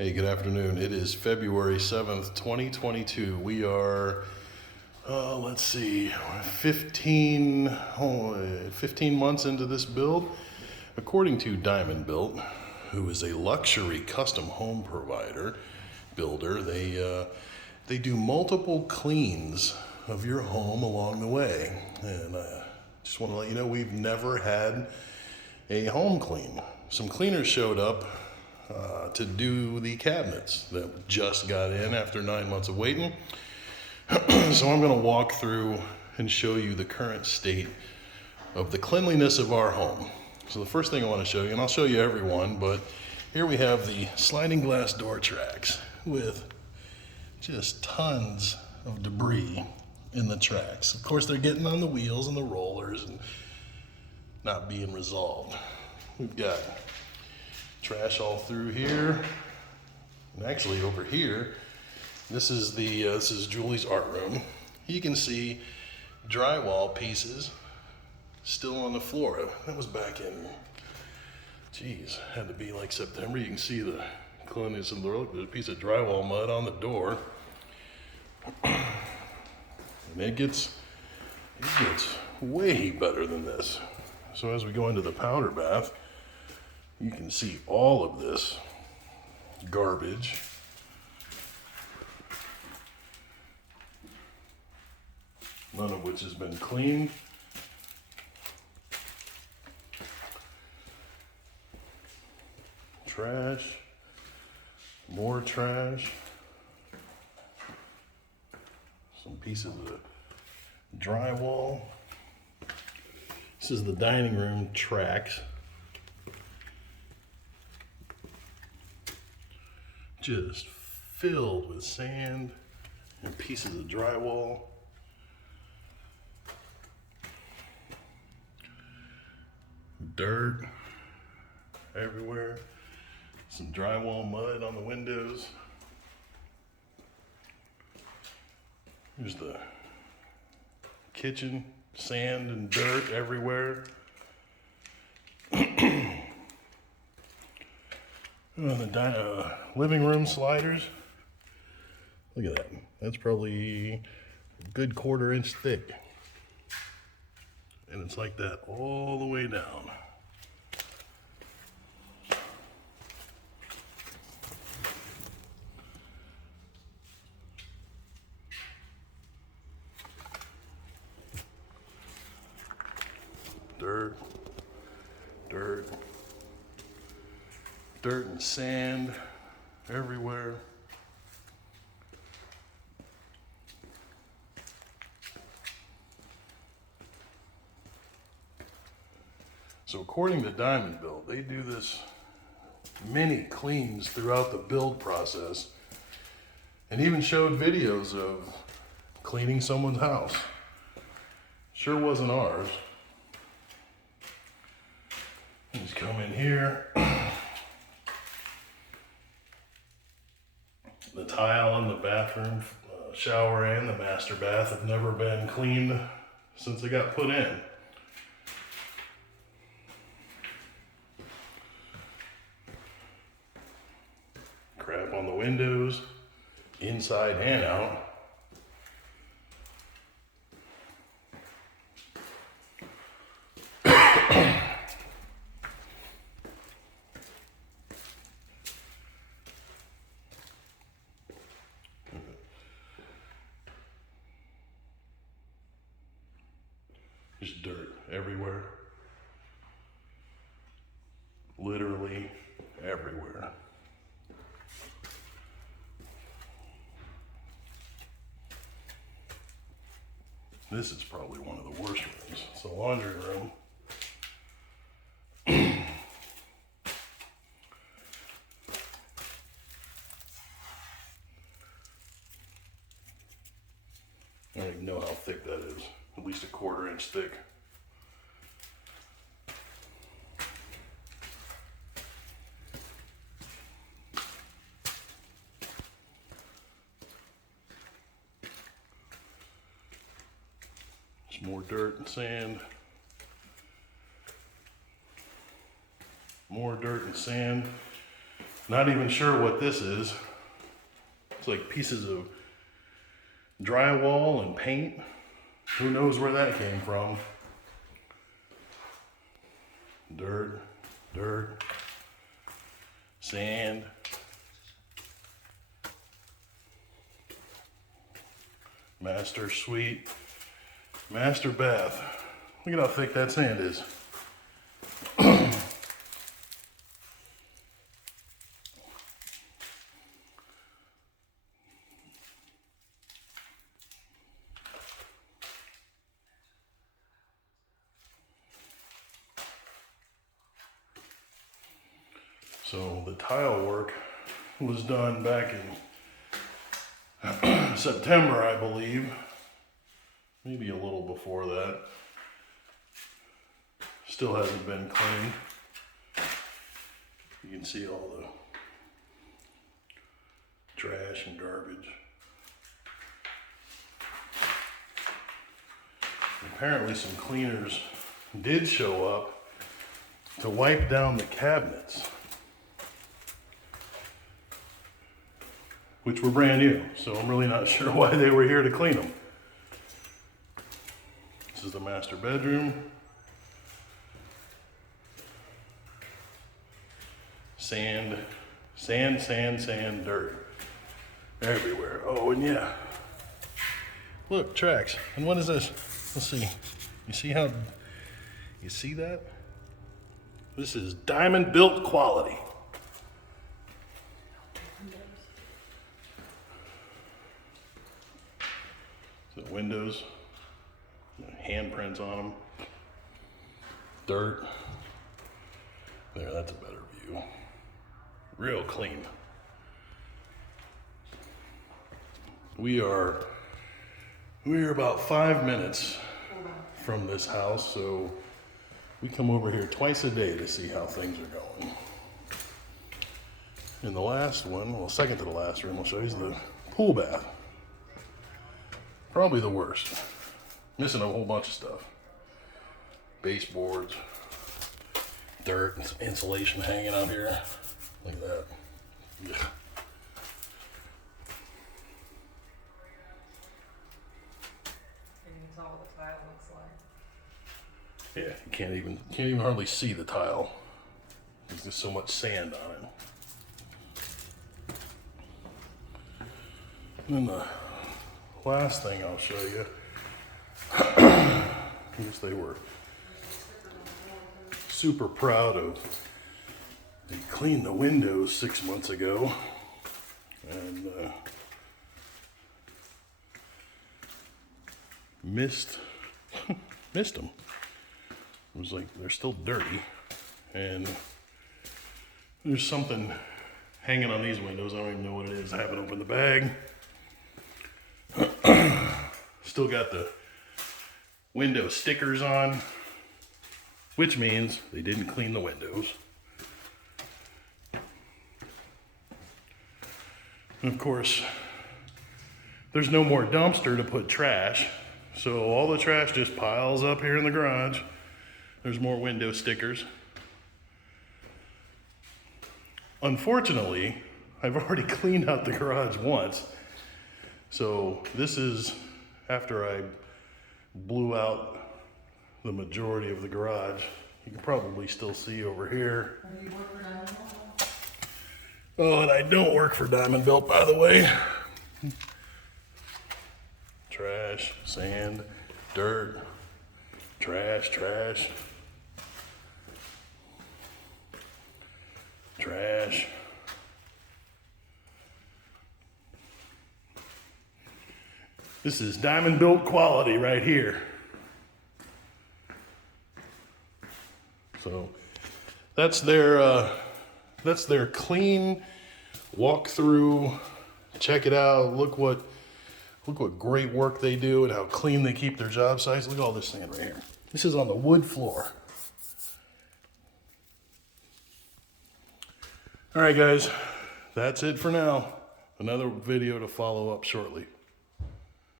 Hey, good afternoon. It is February 7th, 2022. We are, let's see, 15 months into this build. According to Built, who is a luxury custom home builder, they do multiple cleans of your home along the way. And I just want to let you know we've never had a home clean. Some cleaners showed up to do the cabinets that just got in after 9 months of waiting. So I'm going to walk through and show you the current state of the cleanliness of our home. So the first thing I want to show you, and I'll show you every one, but here we have the sliding glass door tracks with just tons of debris in the tracks. Of course, they're getting on the wheels and the rollers and not being resolved. We've got trash all through here, and actually over here, this is Julie's art room. You can see drywall pieces still on the floor. That was back in, had to be like September. You can see the cleanliness of the door. There's a piece of drywall mud on the door, and it gets way better than this. So as we go into the powder bath, you can see all of this garbage. None of which has been cleaned. Trash. More trash. Some pieces of drywall. This is the dining room tracks. Just filled with sand and pieces of drywall. Dirt everywhere. Some drywall mud on the windows. Here's the kitchen, sand and dirt everywhere. The living room sliders. Look at that. That's probably a good 1/4 inch thick. And it's like that all the way down. Dirt and sand everywhere. So according to Built, they do this many cleans throughout the build process and even showed videos of cleaning someone's house. Sure wasn't ours. Just come in here. The tile in the bathroom, shower, and the master bath have never been cleaned since they got put in. Crap on the windows, inside and out. Just dirt everywhere. Literally everywhere. This is probably one of the worst rooms. It's the laundry room. I don't even know how thick that is. At least a 1/4 inch thick. Just more dirt and sand. More dirt and sand. Not even sure what this is. It's like pieces of drywall and paint. Who knows where that came from? Dirt, dirt, sand. Master suite, master bath. Look at how thick that sand is. So the tile work was done back in September, I believe. Maybe a little before that. Still hasn't been cleaned. You can see all the trash and garbage. Apparently some cleaners did show up to wipe down the cabinets, which were brand new, so I'm really not sure why they were here to clean them. This is the master bedroom. Sand, sand, sand, sand, dirt. Everywhere. Oh, and yeah. Look, tracks. And what is this? Let's see. You see how, you see that? This is diamond built quality. The windows, handprints on them, dirt. There, that's a better view. Real clean. We are about 5 minutes from this house, so we come over here twice a day to see how things are going. In the last one, well, second to the last room, I'll show you is the pool bath. Probably the worst. Missing a whole bunch of stuff. Baseboards, dirt, and some insulation hanging out here. Look at that. Yeah. You can tell what the tile looks like. Yeah, you can't even hardly see the tile. There's just so much sand on it. And then the last thing I'll show you, I guess they were super proud of, they cleaned the windows 6 months ago, and missed them. It was like, they're still dirty, and there's something hanging on these windows. I don't even know what it is. I haven't opened the bag. Still got the window stickers on, which means they didn't clean the windows. And of course, there's no more dumpster to put trash, so all the trash just piles up here in the garage. There's more window stickers. Unfortunately, I've already cleaned out the garage once. So this is after I blew out the majority of the garage. You can probably still see over here. Do you work for Diamo? Oh, and I don't work for Diamond Built, by the way. Trash, sand, dirt, trash, trash, trash. This is Diamond Built quality right here. So that's their clean walkthrough. Check it out. Look what great work they do and how clean they keep their job sites. Look at all this sand right here. This is on the wood floor. All right, guys, that's it for now. Another video to follow up shortly.